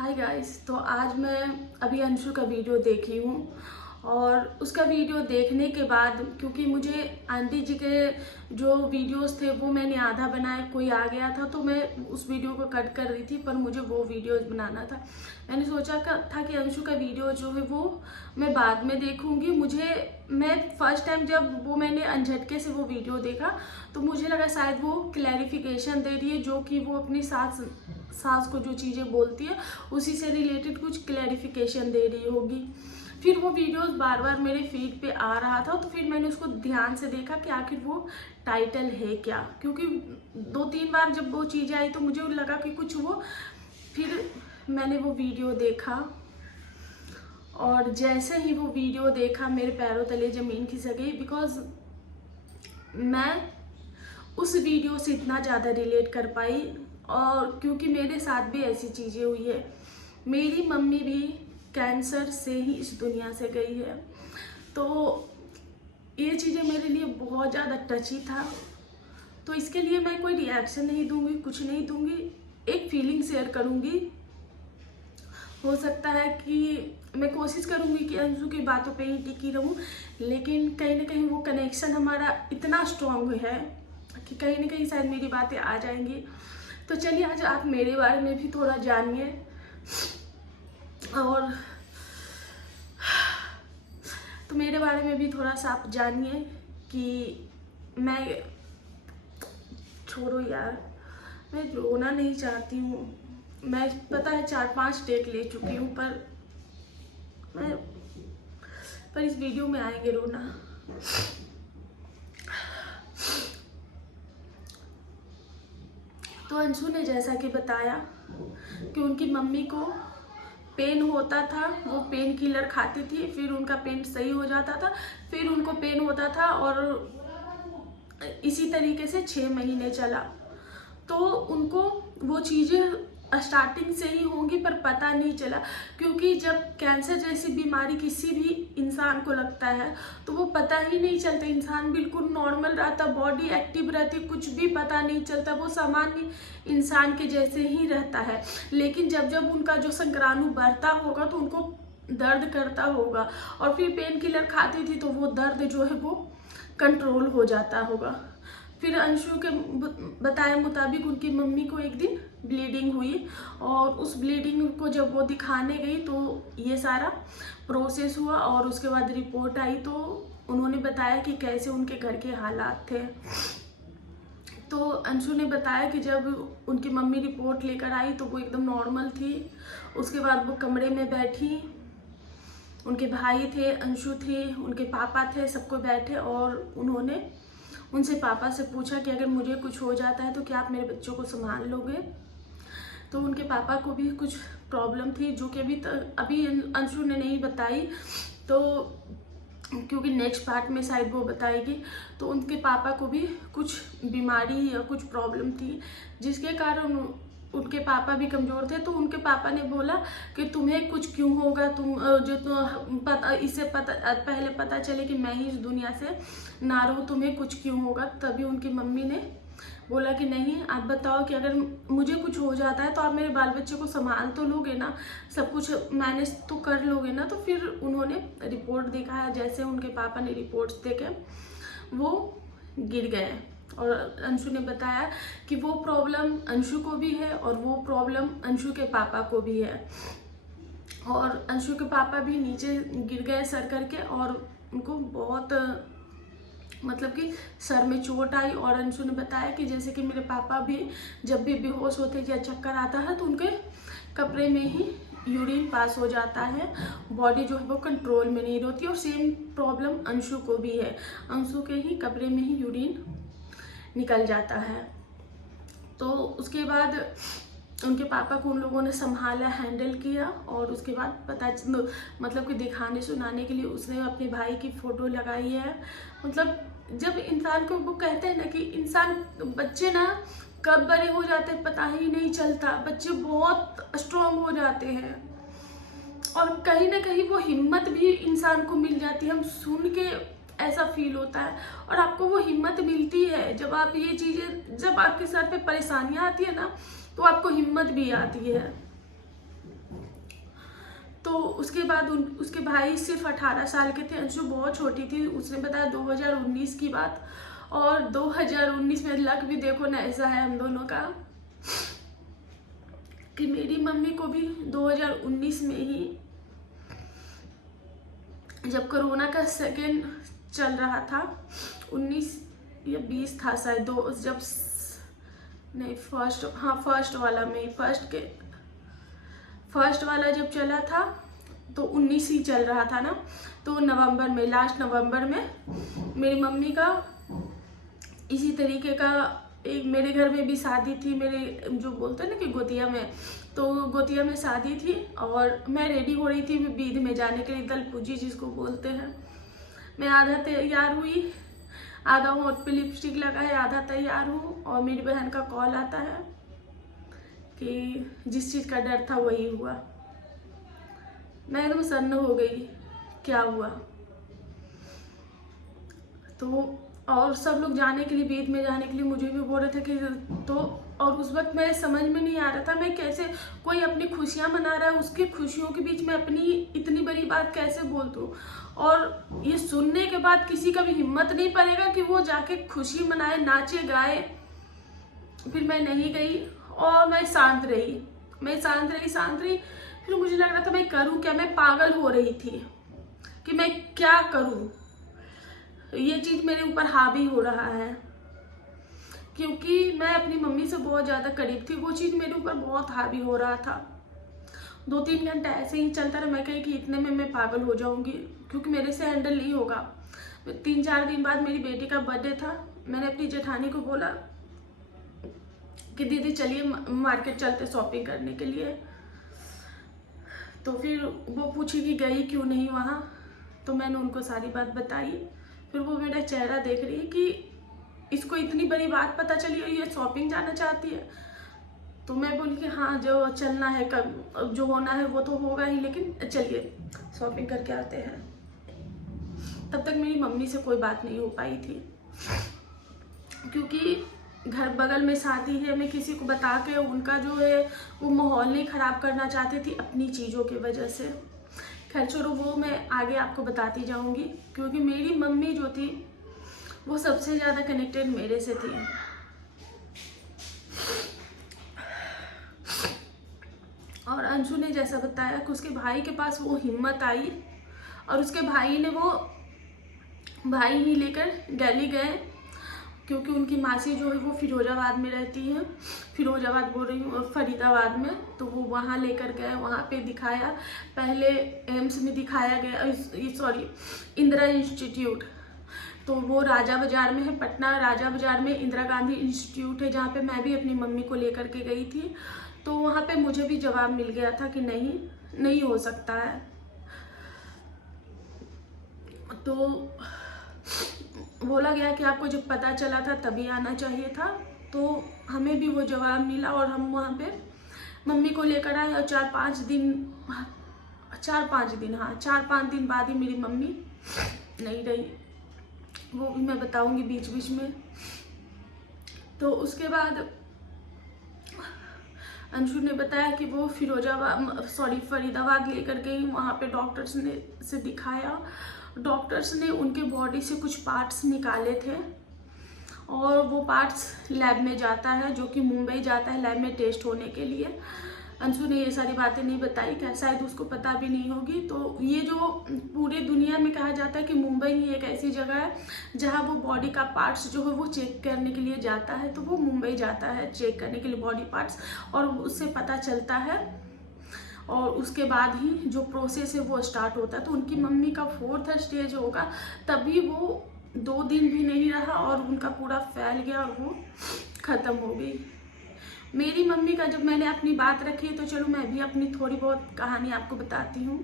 Hi guys. तो आज मैं अभी अंशु का वीडियो देखी हूँ और उसका वीडियो देखने के बाद, क्योंकि मुझे आंटी जी के जो वीडियोस थे वो मैंने आधा बनाया, कोई आ गया था तो मैं उस वीडियो को कट कर रही थी, पर मुझे वो वीडियोस बनाना था। मैंने सोचा था कि अंशु का वीडियो जो है वो मैं बाद में देखूंगी। मैं फर्स्ट टाइम जब वो मैंने अनझटके से वो वीडियो देखा तो मुझे लगा शायद वो क्लैरिफिकेशन दे रही है, जो कि वो अपनी सास को जो चीज़ें बोलती है उसी से रिलेटेड कुछ क्लैरिफिकेशन दे रही होगी। फिर वो वीडियोस बार बार मेरे फीड पे आ रहा था, तो फिर मैंने उसको ध्यान से देखा कि आखिर वो टाइटल है क्या, क्योंकि 2-3 बार जब वो चीज़ें आई तो मुझे लगा कि कुछ वो। फिर मैंने वो वीडियो देखा और जैसे ही वो वीडियो देखा मेरे पैरों तले ज़मीन खिसक गई, बिकॉज मैं उस वीडियो से इतना ज़्यादा रिलेट कर पाई। और क्योंकि मेरे साथ भी ऐसी चीज़ें हुई है, मेरी मम्मी भी कैंसर से ही इस दुनिया से गई है, तो ये चीज़ें मेरे लिए बहुत ज़्यादा टची था। तो इसके लिए मैं कोई रिएक्शन नहीं दूंगी, कुछ नहीं दूंगी, एक फीलिंग शेयर करूंगी। हो सकता है कि मैं कोशिश करूंगी कि अंशु की बातों पे ही टिकी रहूं, लेकिन कहीं ना कहीं वो कनेक्शन हमारा इतना स्ट्रांग है कि कहीं ना कहीं शायद मेरी बातें आ जाएंगी। तो चलिए आज आप मेरे बारे में भी थोड़ा जानिए और तो मेरे बारे में भी थोड़ा सा आप जानिए कि मैं, छोड़ो यार, मैं रोना नहीं चाहती हूँ। मैं पता है 4-5 टेक ले चुकी हूँ, पर इस वीडियो में आएंगे रोना। तो अंशु ने जैसा कि बताया कि उनकी मम्मी को पेन होता था, वो पेन किलर खाती थी, फिर उनका पेन सही हो जाता था, फिर उनको पेन होता था और इसी तरीके से 6 महीने चला। तो उनको वो चीज़ें स्टार्टिंग से ही होंगी पर पता नहीं चला, क्योंकि जब कैंसर जैसी बीमारी किसी भी इंसान को लगता है तो वो पता ही नहीं चलता। इंसान बिल्कुल नॉर्मल रहता, बॉडी एक्टिव रहती, कुछ भी पता नहीं चलता, वो सामान्य इंसान के जैसे ही रहता है। लेकिन जब जब उनका जो संक्राणु बढ़ता होगा तो उनको दर्द करता होगा, और फिर पेन किलर खाती थी तो वो दर्द जो है वो कंट्रोल हो जाता होगा। फिर अंशु के बताए मुताबिक उनकी मम्मी को एक दिन ब्लीडिंग हुई, और उस ब्लीडिंग को जब वो दिखाने गई तो ये सारा प्रोसेस हुआ, और उसके बाद रिपोर्ट आई तो उन्होंने बताया कि कैसे उनके घर के हालात थे। तो अंशु ने बताया कि जब उनकी मम्मी रिपोर्ट लेकर आई तो वो एकदम नॉर्मल थी। उसके बाद वो कमरे में बैठी, उनके भाई थे, अंशु थी, उनके पापा थे, सबको बैठे, और उन्होंने उनसे पापा से पूछा कि अगर मुझे कुछ हो जाता है तो क्या आप मेरे बच्चों को संभाल लोगे। तो उनके पापा को भी कुछ प्रॉब्लम थी, जो कि अभी अंशु ने नहीं बताई, तो क्योंकि नेक्स्ट पार्ट में शायद वो बताएगी। तो उनके पापा को भी कुछ बीमारी या कुछ प्रॉब्लम थी, जिसके कारण उनके पापा भी कमज़ोर थे। तो उनके पापा ने बोला कि तुम्हें कुछ क्यों होगा, तुम जो इससे पहले पता चले कि मैं ही इस दुनिया से ना रहूं, तुम्हें कुछ क्यों होगा। तभी उनकी मम्मी ने बोला कि नहीं, आप बताओ कि अगर मुझे कुछ हो जाता है तो आप मेरे बाल बच्चे को संभाल तो लोगे ना, सब कुछ मैनेज तो कर लोगे ना। तो फिर उन्होंने रिपोर्ट दिखाया, जैसे उनके पापा ने रिपोर्ट्स देखे वो गिर गए, और अंशु ने बताया कि वो प्रॉब्लम अंशु को भी है और वो प्रॉब्लम अंशु के पापा को भी है। और अंशु के पापा भी नीचे गिर गए सर करके, और उनको बहुत मतलब कि सर में चोट आई। और अंशु ने बताया कि जैसे कि मेरे पापा भी जब भी बेहोश होते या चक्कर आता है तो उनके कपड़े में ही यूरिन पास हो जाता है, बॉडी जो है वो कंट्रोल में नहीं रहती। और सेम प्रॉब्लम अंशु को भी है, अंशु के ही कपड़े में ही यूरिन निकल जाता है। तो उसके बाद उनके पापा को उन लोगों ने संभाला, हैंडल किया, और उसके बाद मतलब कि दिखाने सुनाने के लिए उसने अपने भाई की फ़ोटो लगाई है। मतलब जब इंसान को वो कहते हैं ना कि इंसान, बच्चे ना कब बड़े हो जाते हैं पता ही नहीं चलता, बच्चे बहुत स्ट्रांग हो जाते हैं, और कहीं ना कहीं वो हिम्मत भी इंसान को मिल जाती है। हम सुन के ऐसा फील होता है, और आपको वो हिम्मत मिलती है जब आप ये चीज़ें, जब आपके सर पे परेशानियां आती है ना तो आपको हिम्मत भी आती है। उसके बाद उसके भाई सिर्फ 18 साल के थे, अंशु बहुत छोटी थी। उसने बताया 2019 की बात, और 2019 में लक भी देखो ना ऐसा है हम दोनों का कि मेरी मम्मी को भी 2019 में ही, जब कोरोना का सेकेंड चल रहा था, 19 या 20 था शायद, जब नहीं फर्स्ट वाला में फर्स्ट वाला जब चला था तो 19 ही चल रहा था ना। तो नवंबर में, लास्ट नवंबर में मेरी मम्मी का इसी तरीके का एक, मेरे घर में भी शादी थी, मेरे जो बोलते हैं ना कि गोतिया में, तो गोतिया में शादी थी और मैं रेडी हो रही थी बीद में जाने के लिए, दल पूजी जिसको बोलते हैं। मैं आधा तैयार हुई, आधा होंठ पे लिपस्टिक लगा है, आधा तैयार हूँ, और मेरी बहन का कॉल आता है कि जिस चीज़ का डर था वही हुआ। मैं एकदम सन्न हो गई, क्या हुआ। तो और सब लोग जाने के लिए, बीच में जाने के लिए मुझे भी बोल रहे थे कि तो, और उस वक्त मैं समझ में नहीं आ रहा था मैं कैसे, कोई अपनी खुशियाँ मना रहा है, उसकी खुशियों के बीच में अपनी इतनी बड़ी बात कैसे बोल दूँ। और ये सुनने के बाद किसी का भी हिम्मत नहीं पड़ेगा कि वो जाके खुशी मनाए, नाचे गाए। फिर मैं नहीं गई और मैं शांत रही। फिर मुझे लग रहा था मैं करूँ क्या, मैं पागल हो रही थी कि मैं क्या करूँ। ये चीज़ मेरे ऊपर हावी हो रहा है क्योंकि मैं अपनी मम्मी से बहुत ज़्यादा करीब थी, वो चीज़ मेरे ऊपर बहुत हावी हो रहा था। 2-3 घंटे ऐसे ही चलता रहा। मैं कही कि इतने में मैं पागल हो जाऊंगी क्योंकि मेरे से हैंडल नहीं होगा। 3-4 दिन बाद मेरी बेटी का बर्थडे था। मैंने अपनी जेठानी को बोला कि दीदी चलिए मार्केट चलते शॉपिंग करने के लिए। तो फिर वो पूछी कि गई क्यों नहीं वहाँ, तो मैंने उनको सारी बात बताई। फिर वो मेरा चेहरा देख रही है कि इसको इतनी बड़ी बात पता चली और ये शॉपिंग जाना चाहती है। तो मैं बोली कि हाँ जो चलना है, कब जो होना है वो तो होगा ही, लेकिन चलिए शॉपिंग करके आते हैं। तब तक मेरी मम्मी से कोई बात नहीं हो पाई थी क्योंकि घर बगल में शादी है। मैं किसी को बता के उनका जो है वो माहौल नहीं ख़राब करना चाहती थी अपनी चीज़ों की वजह से। खैर छोड़ो, वो मैं आगे आपको बताती जाऊंगी क्योंकि मेरी मम्मी जो थी वो सबसे ज़्यादा कनेक्टेड मेरे से थी। और अंशु ने जैसा बताया कि उसके भाई के पास वो हिम्मत आई और उसके भाई ने वो भाई ही लेकर दिल्ली गए क्योंकि उनकी मासी जो है वो फिरोजाबाद में रहती है। फिरोजाबाद बोल रही हूँ, फरीदाबाद में। तो वो वहाँ लेकर गए, वहाँ पे दिखाया। पहले एम्स में दिखाया गया, सॉरी इंदिरा इंस्टीट्यूट, तो वो राजा बाज़ार में है, पटना राजा बाज़ार में इंदिरा गांधी इंस्टीट्यूट है, जहाँ पे मैं भी अपनी मम्मी को लेकर के गई थी। तो वहाँ पे मुझे भी जवाब मिल गया था कि नहीं हो सकता है। तो बोला गया कि आपको जब पता चला था तभी आना चाहिए था। तो हमें भी वो जवाब मिला और हम वहाँ पे मम्मी को लेकर आए और 4-5 दिन बाद ही मेरी मम्मी नहीं रही। वो भी मैं बताऊंगी बीच बीच में। तो उसके बाद अंशु ने बताया कि वो फरीदाबाद लेकर गई। वहाँ पे डॉक्टर्स ने से दिखाया। डॉक्टर्स ने उनके बॉडी से कुछ पार्ट्स निकाले थे और वो पार्ट्स लैब में जाता है, जो कि मुंबई जाता है लैब में टेस्ट होने के लिए। अंशु ने ये सारी बातें नहीं बताई, क्या शायद उसको पता भी नहीं होगी। तो ये जो पूरे दुनिया में कहा जाता है कि मुंबई ही एक ऐसी जगह है जहाँ वो बॉडी का पार्ट्स जो है वो चेक करने के लिए जाता है। तो वो मुंबई जाता है चेक करने के लिए बॉडी पार्ट्स, और उससे पता चलता है और उसके बाद ही जो प्रोसेस है वो स्टार्ट होता है। तो उनकी मम्मी का 4th स्टेज होगा, तभी वो 2 दिन भी नहीं रहा और उनका पूरा फैल गया और वो ख़त्म हो गई। मेरी मम्मी का जब मैंने अपनी बात रखी तो चलो मैं भी अपनी थोड़ी बहुत कहानी आपको बताती हूँ।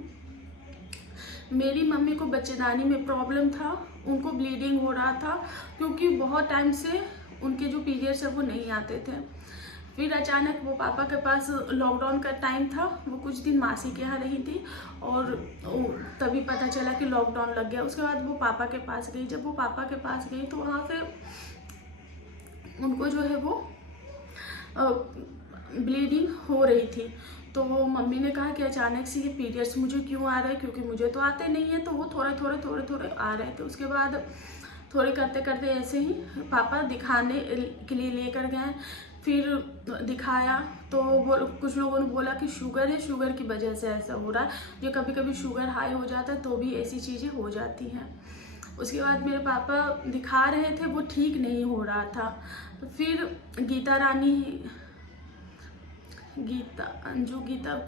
मेरी मम्मी को बच्चेदानी में प्रॉब्लम था, उनको ब्लीडिंग हो रहा था क्योंकि बहुत टाइम से उनके जो पीरियड्स है वो नहीं आते थे। फिर अचानक वो पापा के पास, लॉकडाउन का टाइम था, वो कुछ दिन मासी के यहाँ रही थी और तभी पता चला कि लॉकडाउन लग गया। उसके बाद वो पापा के पास गई। जब वो पापा के पास गई तो वहाँ पे उनको जो है वो ब्लीडिंग हो रही थी। तो मम्मी ने कहा कि अचानक से ये पीरियड्स मुझे क्यों आ रहे हैं, क्योंकि मुझे तो आते नहीं हैं। तो वो थोड़े आ रहे थे। उसके बाद थोड़े करते करते ऐसे ही पापा दिखाने के लिए लेकर गए। फिर दिखाया तो वो कुछ लोगों ने बोला कि शुगर है, शुगर की वजह से ऐसा हो रहा है। जो कभी कभी शुगर हाई हो जाता है तो भी ऐसी चीज़ें हो जाती हैं। उसके बाद मेरे पापा दिखा रहे थे, वो ठीक नहीं हो रहा था। तो फिर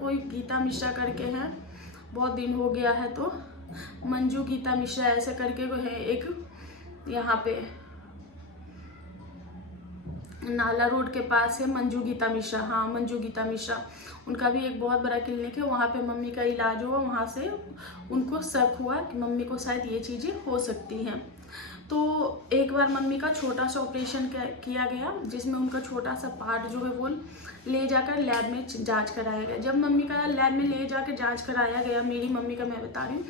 कोई गीता मिश्रा करके हैं, बहुत दिन हो गया है, तो मंजू गीता मिश्रा ऐसे करके वो है एक, यहाँ पे नाला रोड के पास है मंजू गीता मिश्रा। हाँ, मंजू गीता मिश्रा, उनका भी एक बहुत बड़ा क्लिनिक है। वहाँ पे मम्मी का इलाज हुआ। वहाँ से उनको शक हुआ कि मम्मी को शायद ये चीज़ें हो सकती हैं। तो एक बार मम्मी का छोटा सा ऑपरेशन किया गया, जिसमें उनका छोटा सा पार्ट जो है वो ले जाकर लैब में जांच कराया गया। जब मम्मी का लैब में ले जाकर जांच कराया गया, मेरी मम्मी का मैं बता रही हूँ,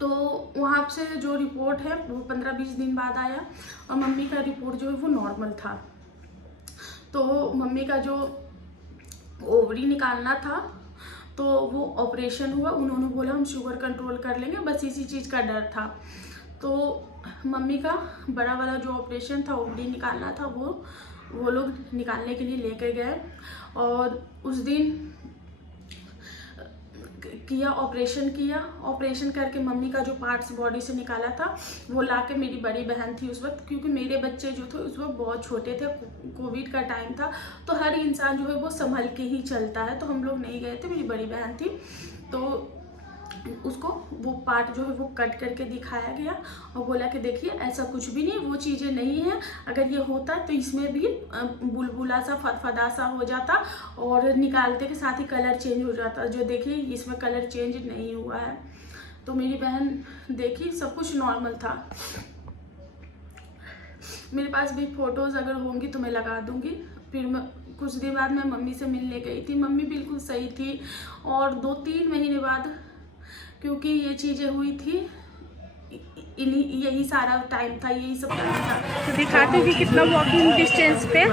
तो वहाँ से जो रिपोर्ट है वो 15-20 दिन बाद आया और मम्मी का रिपोर्ट जो है वो नॉर्मल था। तो मम्मी का जो ओवरी निकालना था तो वो ऑपरेशन हुआ। उन्होंने बोला हम शुगर कंट्रोल कर लेंगे, बस इसी चीज़ का डर था। तो मम्मी का बड़ा वाला जो ऑपरेशन था, ओवरी निकालना था, वो लोग निकालने के लिए लेकर गए। और उस दिन ऑपरेशन करके मम्मी का जो पार्ट्स बॉडी से निकाला था वो लाके मेरी बड़ी बहन थी उस वक्त, क्योंकि मेरे बच्चे जो थे उस वक्त बहुत छोटे थे, कोविड का टाइम था, तो हर इंसान जो है वो संभल के ही चलता है। तो हम लोग नहीं गए थे, मेरी बड़ी बहन थी। तो उसको वो पार्ट जो है वो कट करके दिखाया गया और बोला कि देखिए ऐसा कुछ भी नहीं, वो चीज़ें नहीं है। अगर ये होता तो इसमें भी बुलबुला सा फदफदा सा हो जाता और निकालते के साथ ही कलर चेंज हो जाता। जो देखिए इसमें कलर चेंज नहीं हुआ है। तो मेरी बहन देखी, सब कुछ नॉर्मल था। मेरे पास भी फोटोज़ अगर होंगी तो मैं लगा दूंगी। फिर मैं कुछ दिन बाद मैं मम्मी से मिलने गई थी। मम्मी बिल्कुल सही थी। और 2-3 महीने बाद, क्योंकि ये चीज़ें हुई थी, यही सारा टाइम था, यही सब टाइम था। तो दिखाते हैं कि कितना वॉकिंग डिस्टेंस पे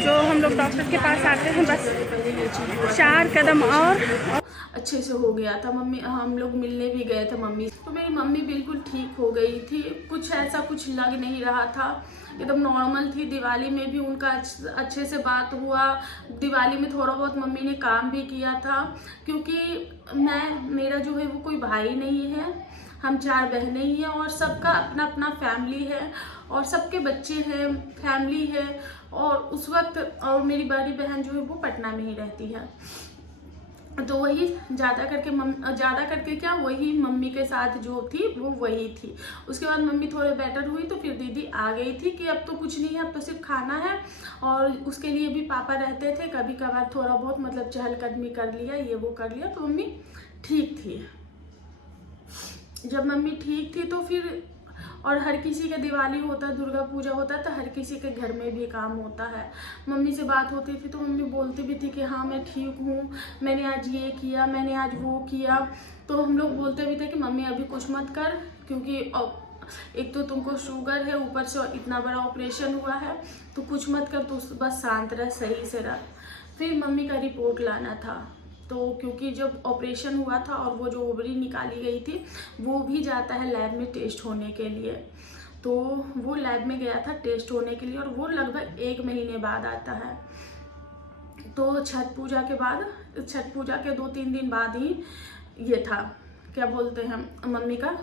जो हम लोग डॉक्टर के पास आते हैं, बस 4 कदम और अच्छे से हो गया था। मम्मी, हम लोग मिलने भी गए थे मम्मी, तो मेरी मम्मी बिल्कुल ठीक हो गई थी। कुछ ऐसा कुछ लग नहीं रहा था, एकदम नॉर्मल थी। दिवाली में भी उनका अच्छे से बात हुआ। दिवाली में थोड़ा बहुत मम्मी ने काम भी किया था, क्योंकि मेरा जो है वो कोई भाई नहीं है, हम 4 बहनें ही हैं और सबका अपना अपना फैमिली है और सबके बच्चे हैं, फैमिली है। और उस वक्त और मेरी बड़ी बहन जो है वो पटना में ही रहती है। तो वही ज़्यादा करके क्या, वही मम्मी के साथ जो थी वो वही थी। उसके बाद मम्मी थोड़े बेटर हुई तो फिर दीदी आ गई थी कि अब तो कुछ नहीं है, अब तो सिर्फ खाना है। और उसके लिए भी पापा रहते थे, कभी कभार थोड़ा बहुत मतलब चहलकदमी कर लिया, ये वो कर लिया, तो मम्मी ठीक थी। जब मम्मी ठीक थी तो फिर, और हर किसी का दिवाली होता है, दुर्गा पूजा होता है, तो हर किसी के घर में भी काम होता है। मम्मी से बात होती थी तो मम्मी बोलती भी थी कि हाँ मैं ठीक हूँ, मैंने आज ये किया, मैंने आज वो किया। तो हम लोग बोलते भी थे कि मम्मी अभी कुछ मत कर, क्योंकि एक तो तुमको शुगर है, ऊपर से इतना बड़ा ऑपरेशन हुआ है, तो कुछ मत कर, तो बस शांत रह, सही से रह। फिर मम्मी का रिपोर्ट लाना था। तो क्योंकि जब ऑपरेशन हुआ था और वो जो ओवरी निकाली गई थी वो भी जाता है लैब में टेस्ट होने के लिए, तो वो लैब में गया था टेस्ट होने के लिए और वो लगभग 1 महीने बाद आता है। तो छठ पूजा के 2-3 दिन बाद ही ये था, क्या बोलते हैं, मम्मी का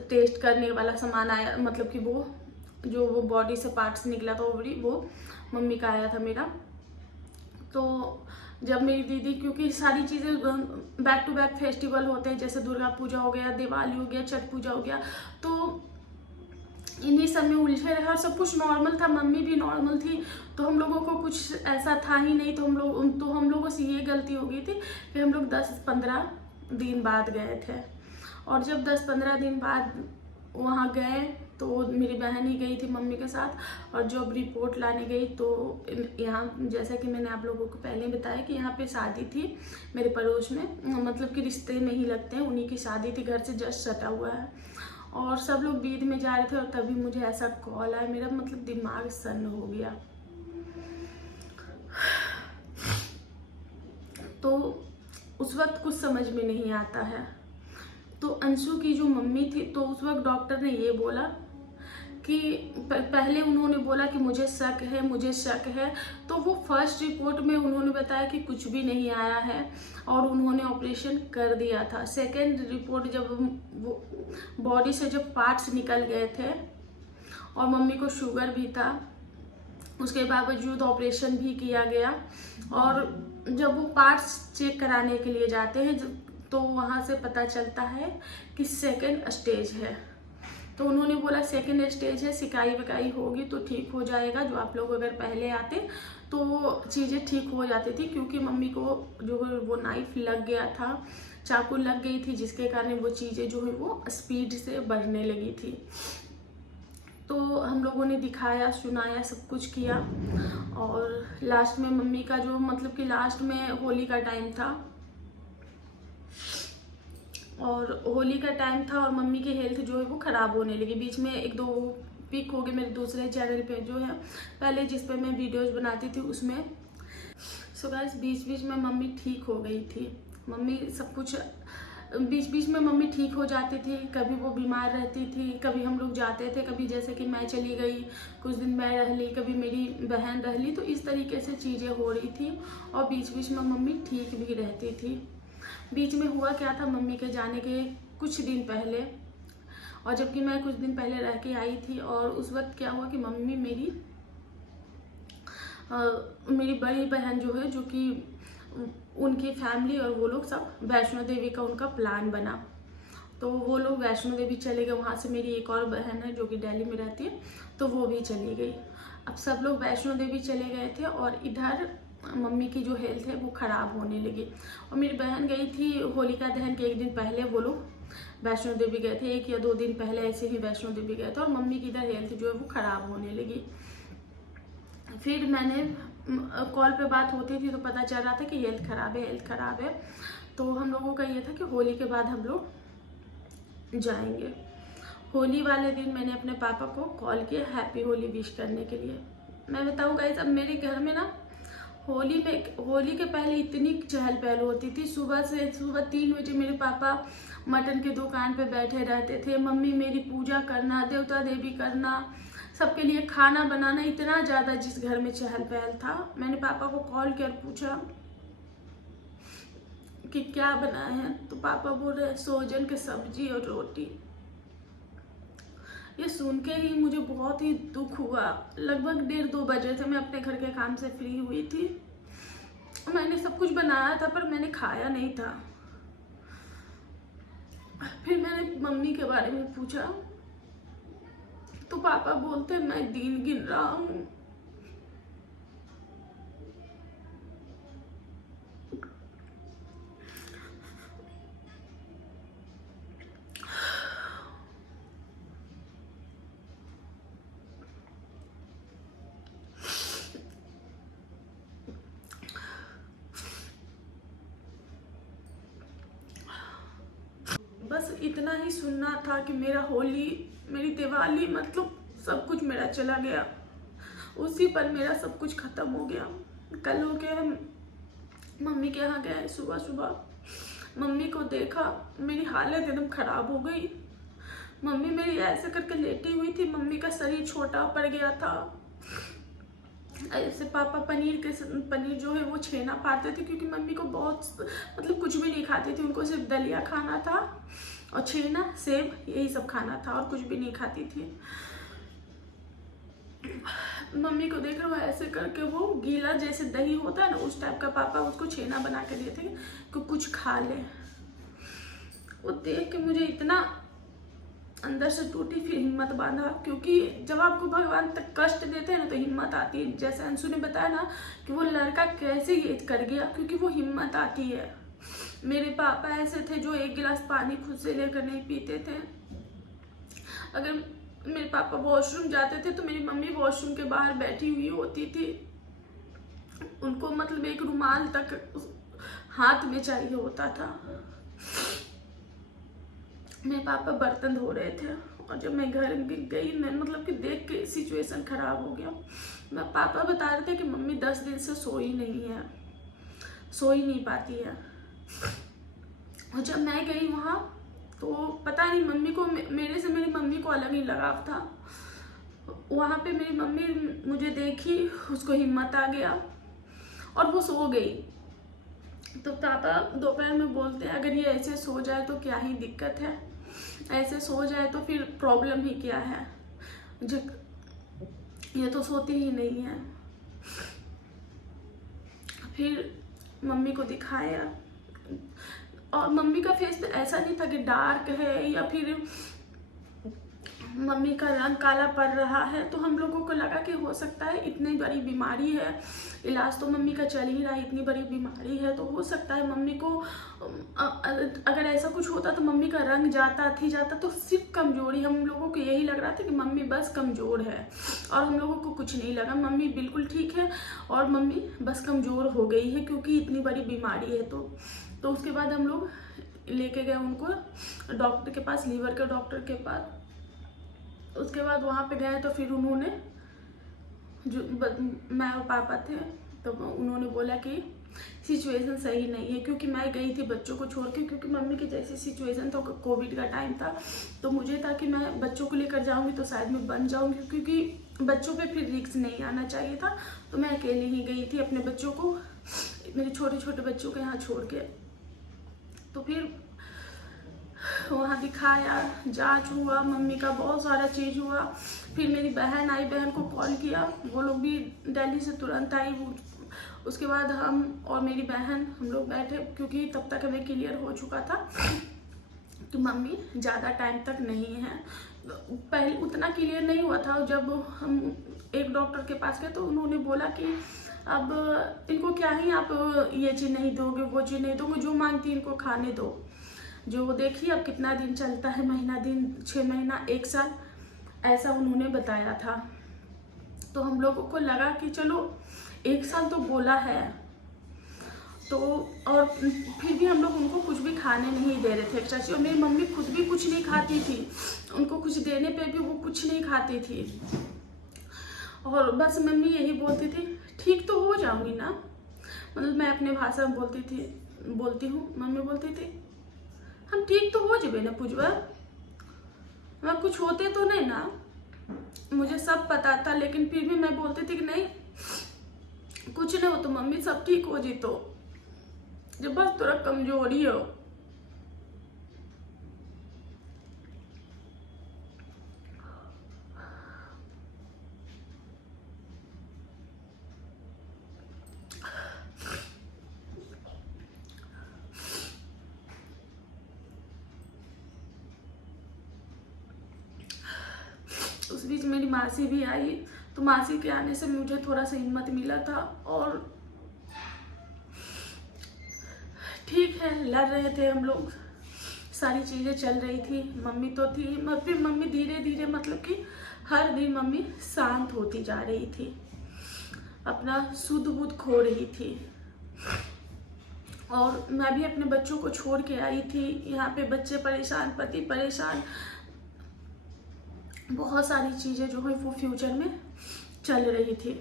टेस्ट करने वाला सामान आया, मतलब कि वो बॉडी से पार्ट्स निकला था ओवरी, वो मम्मी का आया था मेरा। तो जब मेरी दीदी, क्योंकि सारी चीज़ें बैक टू बैक फेस्टिवल होते हैं, जैसे दुर्गा पूजा हो गया, दिवाली हो गया, छठ पूजा हो गया, तो इन्हीं सब में उलझे रहे और सब कुछ नॉर्मल था। मम्मी भी नॉर्मल थी, तो हम लोगों को कुछ ऐसा था ही नहीं। तो हम लोगों से ये गलती हो गई थी कि हम लोग 10-15 दिन बाद गए थे। और जब 10-15 दिन बाद वहाँ गए तो मेरी बहन ही गई थी मम्मी के साथ। और जब रिपोर्ट लाने गई तो यहाँ, जैसा कि मैंने आप लोगों को पहले बताया कि यहाँ पे शादी थी मेरे पड़ोस में, मतलब कि रिश्ते में ही लगते हैं, उन्हीं की शादी थी, घर से जस्ट सटा हुआ है। और सब लोग बीद में जा रहे थे और तभी मुझे ऐसा कॉल आया, मेरा मतलब दिमाग सन्न हो गया। तो उस वक्त कुछ समझ में नहीं आता है। तो अंशु की जो मम्मी थी, तो उस वक्त डॉक्टर ने ये बोला कि पहले उन्होंने बोला कि मुझे शक है। तो वो फर्स्ट रिपोर्ट में उन्होंने बताया कि कुछ भी नहीं आया है और उन्होंने ऑपरेशन कर दिया था। सेकेंड रिपोर्ट जब वो बॉडी से जब पार्ट्स निकल गए थे और मम्मी को शुगर भी था, उसके बावजूद ऑपरेशन भी किया गया। और जब वो पार्ट्स चेक कराने के लिए जाते हैं तो वहाँ से पता चलता है कि सेकेंड स्टेज है। तो उन्होंने बोला सेकेंड स्टेज है, सिकाई विकाई होगी तो ठीक हो जाएगा। जो आप लोग अगर पहले आते तो चीज़ें ठीक हो जाती थी, क्योंकि मम्मी को जो है वो नाइफ लग गया था, चाकू लग गई थी, जिसके कारण वो चीज़ें जो है वो स्पीड से बढ़ने लगी थी। तो हम लोगों ने दिखाया, सुनाया, सब कुछ किया। और लास्ट में मम्मी का जो मतलब कि लास्ट में होली का टाइम था और मम्मी की हेल्थ जो है वो ख़राब होने लगी। बीच में 1-2 पिक हो गए मेरे दूसरे चैनल पे जो है पहले जिस पे मैं वीडियोस बनाती थी उसमें। सो गाइस बीच में मम्मी ठीक हो गई थी। मम्मी सब कुछ बीच में मम्मी ठीक हो जाती थी। कभी वो बीमार रहती थी, कभी हम लोग जाते थे, कभी जैसे कि मैं चली गई कुछ दिन मैं रह ली, कभी मेरी बहन रह ली। तो इस तरीके से चीज़ें हो रही थी और बीच में मम्मी ठीक भी रहती थी। बीच में हुआ क्या था, मम्मी के जाने के कुछ दिन पहले, और जबकि मैं कुछ दिन पहले रह के आई थी, और उस वक्त क्या हुआ कि मम्मी मेरी बड़ी बहन जो है, जो कि उनकी फैमिली और वो लोग सब वैष्णो देवी का उनका प्लान बना, तो वो लोग वैष्णो देवी चले गए। वहाँ से मेरी एक और बहन है जो कि दिल्ली में रहती है, तो वो भी चली गई। अब सब लोग वैष्णो देवी चले गए थे और इधर मम्मी की जो हेल्थ है वो ख़राब होने लगी। और मेरी बहन गई थी होलिका दहन के 1 दिन पहले, वो लोग वैष्णो देवी गए थे, 1 या 2 दिन पहले ऐसे ही वैष्णो देवी गए थे, और मम्मी की इधर हेल्थ जो है वो ख़राब होने लगी। फिर मैंने कॉल पे बात होती थी तो पता चल रहा था कि हेल्थ ख़राब है। तो हम लोगों का ये था कि होली के बाद हम लोग जाएंगे। होली वाले दिन मैंने अपने पापा को कॉल किया हैप्पी होली विश करने के लिए। मैं बताऊँ गाइस, अब मेरे घर में ना होली के पहले इतनी चहल पहल होती थी। सुबह 3 बजे मेरे पापा मटन के दुकान पे बैठे रहते थे, मम्मी मेरी पूजा करना, देवता देवी करना, सबके लिए खाना बनाना, इतना ज़्यादा जिस घर में चहल पहल था। मैंने पापा को कॉल कर पूछा कि क्या बनाए हैं, तो पापा बोल रहे सोजन की सब्जी और रोटी। ये सुन के ही मुझे बहुत ही दुख हुआ। लगभग 1:30-2 बजे थे, मैं अपने घर के काम से फ्री हुई थी। मैंने सब कुछ बनाया था पर मैंने खाया नहीं था। फिर मैंने मम्मी के बारे में पूछा तो पापा बोलते मैं दिन गिन रहा हूँ। बस इतना ही सुनना था कि मेरा होली, मेरी दिवाली, मतलब सब कुछ मेरा चला गया। उसी पर मेरा सब कुछ खत्म हो गया। कल हो गया, मम्मी के यहाँ गए सुबह मम्मी को देखा, मेरी हालत एकदम खराब हो गई। मम्मी मेरी ऐसे करके लेटी हुई थी, मम्मी का शरीर छोटा पड़ गया था। ऐसे पापा पनीर जो है वो छेना पाते थे, क्योंकि मम्मी को बहुत मतलब कुछ भी नहीं खाती थी, उनको सिर्फ दलिया खाना था और छेना, सेब, यही सब खाना था और कुछ भी नहीं खाती थी। मम्मी को देख रहा हूँ ऐसे करके वो गीला जैसे दही होता है ना, उस टाइप का पापा उसको छेना बना के दिए थे कि कुछ खा ले। वो देख के मुझे इतना अंदर से टूटी, फिर हिम्मत बांधा, क्योंकि जब आपको भगवान तक कष्ट देते हैं ना तो हिम्मत आती है। जैसे अंशु ने बताया ना कि वो लड़का कैसे ये कर गया, क्योंकि वो हिम्मत आती है। मेरे पापा ऐसे थे जो 1 गिलास पानी खुद से लेकर नहीं पीते थे। अगर मेरे पापा वॉशरूम जाते थे तो मेरी मम्मी वॉशरूम के बाहर बैठी हुई होती थी, उनको मतलब एक रुमाल तक हाथ में चाहिए होता था। मेरे पापा बर्तन धो रहे थे और जब मैं घर गई, मैं मतलब कि देख के सिचुएशन खराब हो गया। मैं पापा बता रहे थे कि मम्मी 10 दिन से सोई नहीं है। सो ही नहीं पाती है। और जब मैं गई वहाँ तो पता नहीं मम्मी को मेरे से मेरी मम्मी को अलग ही लगाव था। वहाँ पे मेरी मम्मी मुझे देखी, उसको हिम्मत आ गया और वो सो गई। तो पापा दोपहर में बोलते हैं अगर ये ऐसे सो जाए तो क्या ही दिक्कत है, ऐसे सो जाए तो फिर प्रॉब्लम ही क्या है, ये तो सोती ही नहीं है। फिर मम्मी को दिखाया और मम्मी का फेस पे ऐसा नहीं था कि डार्क है या फिर मम्मी का रंग काला पड़ रहा है। तो हम लोगों को लगा कि हो सकता है इतनी बड़ी बीमारी है, इलाज तो मम्मी का चल ही रहा है, इतनी बड़ी बीमारी है तो हो सकता है मम्मी को अगर ऐसा कुछ होता तो मम्मी का रंग जाता तो सिर्फ कमजोरी। हम लोगों को यही लग रहा था कि मम्मी बस कमज़ोर है और हम लोगों को कुछ नहीं लगा, मम्मी बिल्कुल ठीक है और मम्मी बस कमज़ोर हो गई है क्योंकि इतनी बड़ी बीमारी है। तो उसके बाद हम लोग लेके गए उनको डॉक्टर के पास, लीवर के डॉक्टर के पास। उसके बाद वहाँ पे गए तो फिर उन्होंने जो मैं और पापा थे तो उन्होंने बोला कि सिचुएशन सही नहीं है, क्योंकि मैं गई थी बच्चों को छोड़ के, क्योंकि मम्मी की जैसी सिचुएशन था, कोविड का टाइम था, तो मुझे था कि मैं बच्चों को लेकर जाऊंगी तो शायद मैं बन जाऊंगी, क्योंकि बच्चों पे फिर रिस्क नहीं आना चाहिए था। तो मैं अकेली ही गई थी अपने बच्चों को, मेरे छोटे छोटे बच्चों को यहाँ छोड़ के। तो फिर वहाँ दिखाया, जांच हुआ, मम्मी का बहुत सारा चीज़ हुआ। फिर मेरी बहन आई, बहन को कॉल किया, वो लोग भी दिल्ली से तुरंत आई। उसके बाद हम और मेरी बहन हम लोग बैठे, क्योंकि तब तक हमें क्लियर हो चुका था कि मम्मी ज़्यादा टाइम तक नहीं है। पहले उतना क्लियर नहीं हुआ था, जब हम एक डॉक्टर के पास गए तो उन्होंने बोला कि अब इनको क्या ही आप ये चीज़ नहीं दोगे, वो चीज़ नहीं दोगे, जो मांगती इनको खाने दो, जो देखिए अब कितना दिन चलता है, महीना दिन, 6 महीना, 1 साल, ऐसा उन्होंने बताया था। तो हम लोगों को लगा कि चलो 1 साल तो बोला है, तो और फिर भी हम लोग उनको कुछ भी खाने नहीं दे रहे थे चाची। और मेरी मम्मी खुद भी कुछ नहीं खाती थी, उनको कुछ देने पे भी वो कुछ नहीं खाती थी। और बस मम्मी यही बोलती थी ठीक तो हो जाऊंगी ना, मतलब मैं अपने भाषा में बोलती हूँ। मम्मी बोलती थी हम ठीक तो हो जाबे ना पूजवा, मैं कुछ होते तो नहीं ना, मुझे सब पता था, लेकिन फिर भी मैं बोलती थी कि नहीं कुछ नहीं हो तो मम्मी सब ठीक हो जी, तो जब बस थोड़ा कमजोरी हो। उस बीच मेरी मासी भी आई, तो मासी के आने से मुझे थोड़ा सा हिम्मत मिला था और ठीक है, लड़ रहे थे हम लोग, सारी चीज़ें चल रही थी। मम्मी तो थी, फिर मम्मी धीरे धीरे मतलब कि हर दिन मम्मी शांत होती जा रही थी, अपना शुद्ध बुद्ध खो रही थी। और मैं भी अपने बच्चों को छोड़ के आई थी, यहाँ पे बच्चे परेशान, पति परेशान, बहुत सारी चीज़ें जो है वो फ्यूचर में चल रही थी।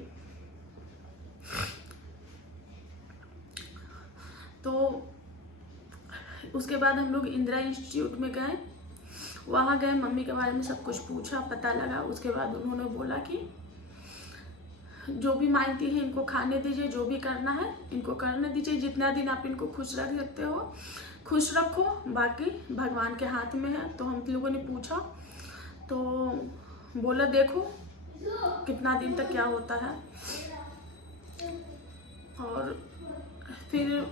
तो उसके बाद हम लोग इंदिरा इंस्टीट्यूट में गए, वहाँ गए, मम्मी के बारे में सब कुछ पूछा, पता लगा। उसके बाद उन्होंने बोला कि जो भी मांगती है इनको खाने दीजिए, जो भी करना है इनको करने दीजिए, जितना दिन आप इनको खुश रख सकते हो खुश रखो, बाकी भगवान के हाथ में है। तो हम लोगों ने पूछा तो बोला देखो कितना दिन तक क्या होता है। और फिर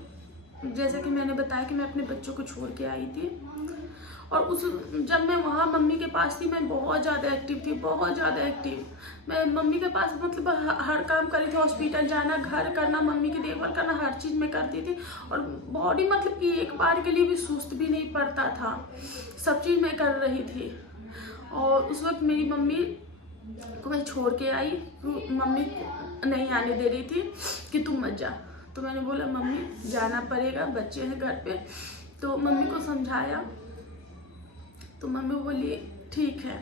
जैसे कि मैंने बताया कि मैं अपने बच्चों को छोड़ के आई थी, और जब मैं वहाँ मम्मी के पास थी मैं बहुत ज़्यादा एक्टिव थी, बहुत ज़्यादा एक्टिव। मैं मम्मी के पास मतलब हर काम करी थी, हॉस्पिटल जाना, घर करना, मम्मी की देखभाल करना, हर चीज़ में करती थी। और बॉडी मतलब कि एक बार के लिए भी सुस्त भी नहीं पड़ता था, सब चीज़ मैं कर रही थी। और उस वक्त मेरी मम्मी को मैं छोड़ के आई, मम्मी नहीं आने दे रही थी कि तुम मत जा। तो मैंने बोला मम्मी जाना पड़ेगा, बच्चे हैं घर पे। तो मम्मी को समझाया तो मम्मी बोली ठीक है।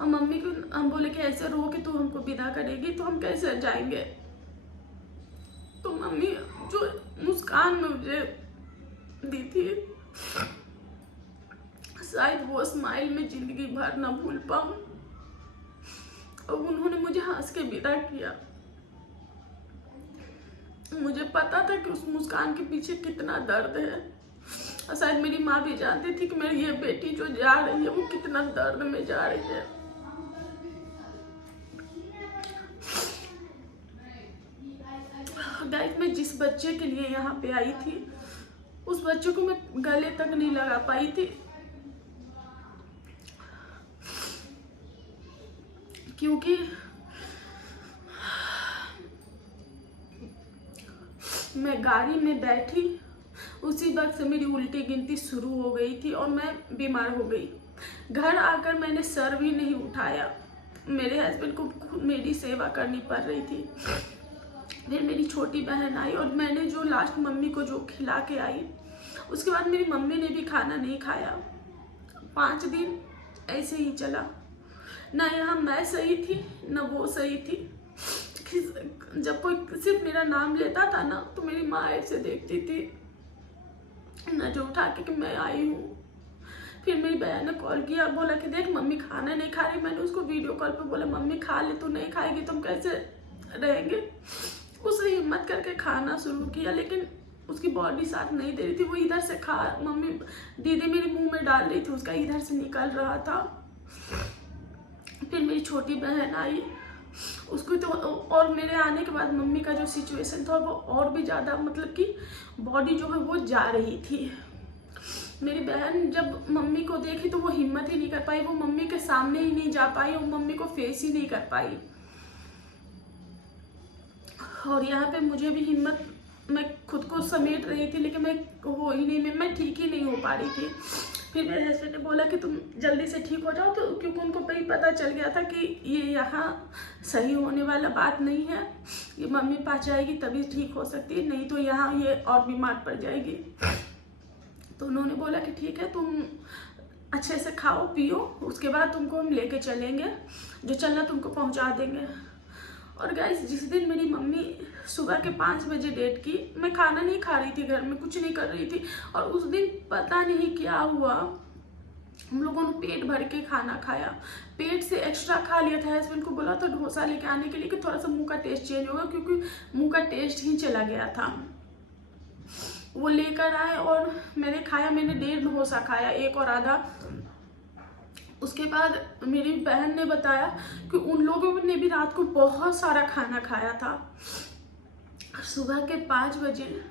और मम्मी को हम बोले कि ऐसे रो के तू हमको विदा करेगी तो हम कैसे जाएंगे। तो मम्मी जो मुस्कान मुझे दी थी, शायद वो स्माइल में जिंदगी भर न भूल पाऊं। और उन्होंने मुझे हंस के विदा किया। मुझे पता था कि उस मुस्कान के पीछे कितना दर्द है, और शायद मेरी माँ भी जानती थी कि मेरी ये बेटी जो जा रही है वो कितना दर्द में जा रही है। गाइस, मैं जिस बच्चे के लिए यहाँ पे आई थी उस बच्चे को मैं गले तक नहीं लगा पाई थी, क्योंकि मैं गाड़ी में बैठी उसी वक्त से मेरी उल्टी गिनती शुरू हो गई थी और मैं बीमार हो गई। घर आकर मैंने सर भी नहीं उठाया, मेरे हस्बैंड को खुद मेरी सेवा करनी पड़ रही थी। फिर मेरी छोटी बहन आई और मैंने जो लास्ट मम्मी को जो खिला के आई, उसके बाद मेरी मम्मी ने भी खाना नहीं खाया। 5 दिन ऐसे ही चला, ना यहाँ मैं सही थी ना वो सही थी। जब कोई सिर्फ मेरा नाम लेता था ना तो मेरी माँ ऐसे देखती थी, नजर उठा के कि मैं आई हूँ। फिर मेरी बहन ने कॉल किया, बोला कि देख मम्मी खाना नहीं खा रही। मैंने उसको वीडियो कॉल पे बोला, मम्मी खा ले, तू नहीं खाएगी तो हम कैसे रहेंगे। उसने हिम्मत करके खाना शुरू किया, लेकिन उसकी बॉडी साथ नहीं दे रही थी। वो इधर से खा, मम्मी दीदी मेरे मुंह में डाल रही थी, उसका इधर से निकल रहा था। फिर मेरी छोटी बहन आई, उसको तो, और मेरे आने के बाद मम्मी का जो सिचुएशन था वो और भी ज़्यादा, मतलब कि बॉडी जो है वो जा रही थी। मेरी बहन जब मम्मी को देखी तो वो हिम्मत ही नहीं कर पाई, वो मम्मी के सामने ही नहीं जा पाई, वो मम्मी को फेस ही नहीं कर पाई। और यहाँ पे मुझे भी हिम्मत, मैं खुद को समेट रही थी लेकिन मैं हो ही नहीं, मैं ठीक ही नहीं हो पा रही थी। फिर मेरे हस्बैंड ने बोला कि तुम जल्दी से ठीक हो जाओ, तो क्योंकि उनको पता चल गया था कि ये यहाँ सही होने वाला बात नहीं है, ये मम्मी पास जाएगी तभी ठीक हो सकती है, नहीं तो यहाँ ये और बीमार पड़ जाएगी। तो उन्होंने बोला कि ठीक है, तुम अच्छे से खाओ पियो, उसके बाद तुमको हम लेके चलेंगे, जो चलना तुमको पहुँचा देंगे। और गाइस, जिस दिन मेरी मम्मी सुबह के 5 बजे डेट की, मैं खाना नहीं खा रही थी, घर में कुछ नहीं कर रही थी। और उस दिन पता नहीं क्या हुआ, हम लोगों ने पेट भर के खाना खाया, पेट से एक्स्ट्रा खा लिया था। हस्बैंड को बोला था डोसा लेके आने के लिए कि थोड़ा सा मुंह का टेस्ट चेंज होगा, क्योंकि मुंह का टेस्ट ही चला गया था। वो लेकर आए और मैंने खाया, मैंने 1.5 डोसा खाया, 1 और आधा। उसके बाद मेरी बहन ने बताया कि उन लोगों ने भी रात को बहुत सारा खाना खाया था, सुबह के 5 बजे।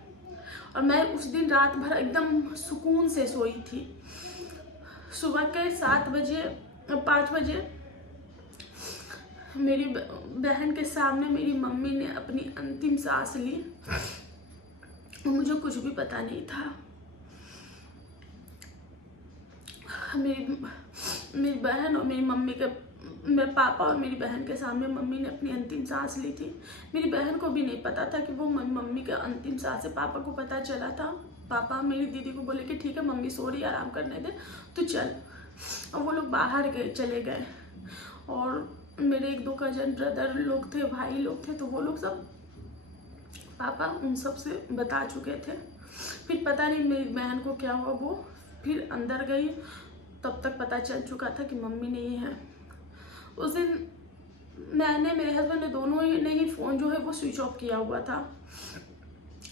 और मैं उस दिन रात भर एकदम सुकून से सोई थी। सुबह के 7 बजे 5 बजे मेरी बहन के सामने मेरी मम्मी ने अपनी अंतिम सांस ली। मुझे कुछ भी पता नहीं था। मेरी बहन और मेरी मम्मी के, मेरे पापा और मेरी बहन के सामने मम्मी ने अपनी अंतिम सांस ली थी। मेरी बहन को भी नहीं पता था कि वो मम्मी का अंतिम सांस है। पापा को पता चला था। पापा मेरी दीदी को बोले कि ठीक है मम्मी सो रही, आराम करने दे, तो चल। और वो लोग बाहर चले गए। और मेरे 1-2 कजन ब्रदर लोग थे, भाई लोग थे, तो वो लोग सब, पापा उन सब से बता चुके थे। फिर पता नहीं मेरी बहन को क्या हुआ, वो फिर अंदर गई, तब तक पता चल चुका था कि मम्मी नहीं है। उस दिन मैंने, मेरे हस्बैंड ने, दोनों ने ही फ़ोन जो है वो स्विच ऑफ किया हुआ था।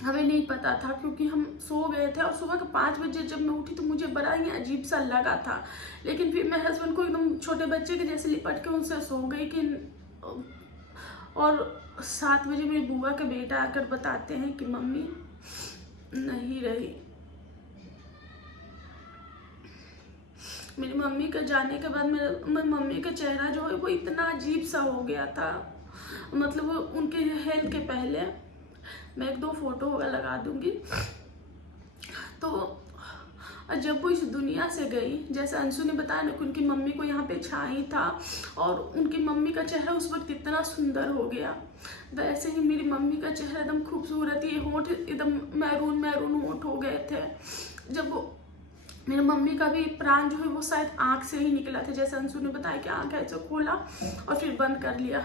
हमें नहीं पता था क्योंकि हम सो गए थे। और सुबह के 5 बजे जब मैं उठी तो मुझे बड़ा ही अजीब सा लगा था। लेकिन फिर मेरे हस्बैंड को एकदम छोटे बच्चे के जैसे लिपट के उनसे सो गई कि। और 7 बजे मेरी बुआ का बेटा आकर बताते हैं कि मम्मी नहीं रही। मेरी मम्मी के जाने के बाद मेरी मम्मी का चेहरा जो है वो इतना अजीब सा हो गया था। मतलब वो उनके हेल्थ के पहले, मैं 1-2 फोटो लगा दूंगी। तो जब वो इस दुनिया से गई, जैसे अंशु ने बताया ना कि उनकी मम्मी को यहाँ पे छाई था और उनकी मम्मी का चेहरा उस वक्त इतना सुंदर हो गया, वैसे ही मेरी मम्मी का चेहरा एकदम खूबसूरत, ये होंठ एकदम मैरून मैरून होंठ हो गए थे। जब वो, मेरी मम्मी का भी प्राण जो है वो शायद आँख से ही निकला था। जैसे अंशु ने बताया कि आँख ऐसे खोला और फिर बंद कर लिया।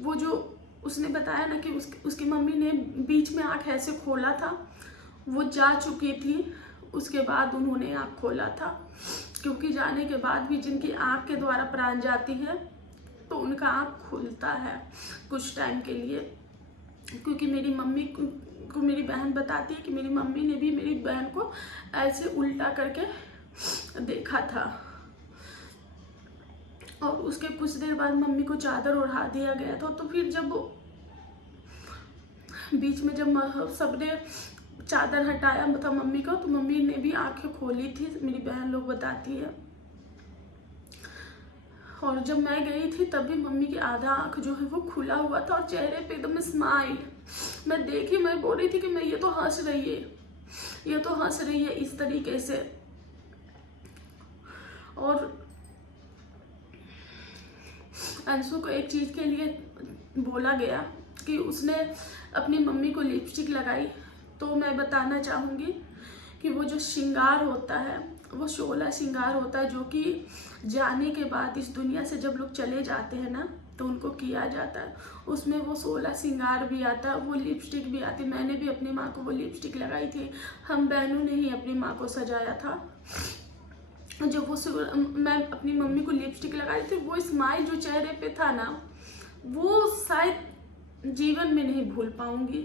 वो जो उसने बताया ना कि उसकी मम्मी ने बीच में आँख ऐसे खोला था वो जा चुकी थी, उसके बाद उन्होंने आँख खोला था, क्योंकि जाने के बाद भी जिनकी आँख के द्वारा प्राण जाती है तो उनका आँख खुलता है कुछ टाइम के लिए। क्योंकि मेरी मम्मी को मेरी बहन बताती है कि मेरी मम्मी ने भी मेरी बहन को ऐसे उल्टा करके देखा था, और उसके कुछ देर बाद मम्मी को चादर ओढ़ा दिया गया था। तो फिर जब बीच में जब सबने चादर हटाया था मम्मी का, तो मम्मी ने भी आंखें खोली थी, मेरी बहन लोग बताती है। और जब मैं गई थी तब भी मम्मी की आधा आंख जो है वो खुला हुआ था और चेहरे पे एकदम स्माइल। मैं देखी, मैं बोल रही थी कि मैं ये तो हंस रही है, ये तो हंस रही है इस तरीके से। और अंशु को एक चीज़ के लिए बोला गया कि उसने अपनी मम्मी को लिपस्टिक लगाई, तो मैं बताना चाहूँगी कि वो जो श्रृंगार होता है वो 16 श्रृंगार होता है, जो कि जाने के बाद इस दुनिया से जब लोग चले जाते हैं ना तो उनको किया जाता है। उसमें वो 16 श्रृंगार भी आता है, वो लिपस्टिक भी आती। मैंने भी अपनी माँ को वो लिपस्टिक लगाई थी, हम बहनों ने ही अपनी माँ को सजाया था। जब वो मैं अपनी मम्मी को लिपस्टिक लगाई थी, वो स्माइल जो चेहरे पे था ना, वो शायद जीवन में नहीं भूल पाऊंगी।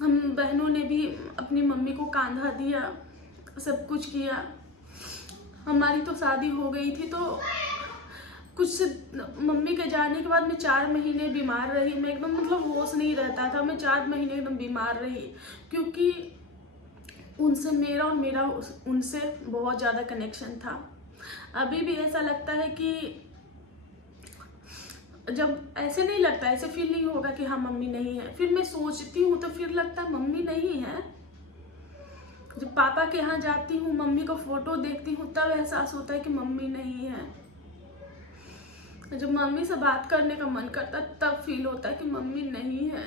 हम बहनों ने भी अपनी मम्मी को कांधा दिया, सब कुछ किया। हमारी तो शादी हो गई थी, तो कुछ मम्मी के जाने के बाद मैं 4 महीने बीमार रही। मैं एकदम मतलब होश नहीं रहता था, मैं 4 महीने एकदम बीमार रही, क्योंकि उनसे मेरा उनसे बहुत ज़्यादा कनेक्शन था। अभी भी ऐसा लगता है कि जब ऐसे नहीं लगता, ऐसे फील नहीं होगा कि हाँ मम्मी नहीं है। फिर मैं सोचती हूँ तो फिर लगता है मम्मी नहीं है। जब पापा के यहाँ जाती हूँ, मम्मी को फोटो देखती हूँ, तब एहसास होता है कि मम्मी नहीं है। जब मम्मी से बात करने का मन करता है तब फील होता है कि मम्मी नहीं है।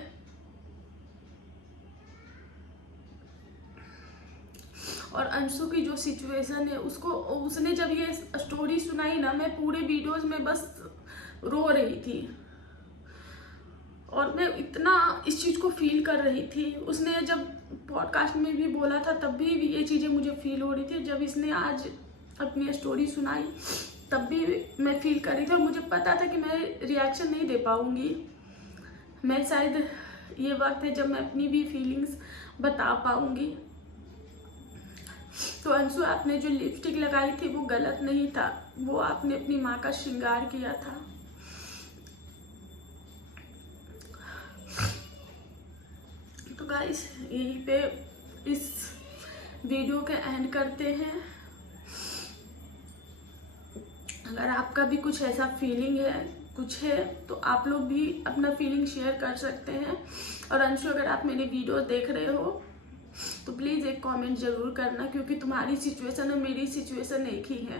और अंशु की जो सिचुएशन है, उसने जब ये स्टोरी सुनाई ना, मैं पूरे वीडियोज में बस रो रही थी और मैं इतना इस चीज़ को फील कर रही थी। उसने जब पॉडकास्ट में भी बोला था तब भी ये चीज़ें मुझे फील हो रही थी। जब इसने आज अपनी स्टोरी सुनाई तब भी मैं फील कर रही थी, और मुझे पता था कि मैं रिएक्शन नहीं दे पाऊँगी। मैं शायद ये वक्त है जब मैं अपनी भी फीलिंग्स बता पाऊँगी। तो अंशु, आपने जो लिपस्टिक लगाई थी वो गलत नहीं था, वो आपने अपनी माँ का श्रृंगार किया था। तो गाइस, यहीं पे इस वीडियो के एंड करते हैं। अगर आपका भी कुछ ऐसा फीलिंग है, कुछ है, तो आप लोग भी अपना फीलिंग शेयर कर सकते हैं। और अंशु, अगर आप मेरी वीडियो देख रहे हो तो प्लीज़ एक कमेंट ज़रूर करना, क्योंकि तुम्हारी सिचुएशन और मेरी सिचुएशन एक ही है।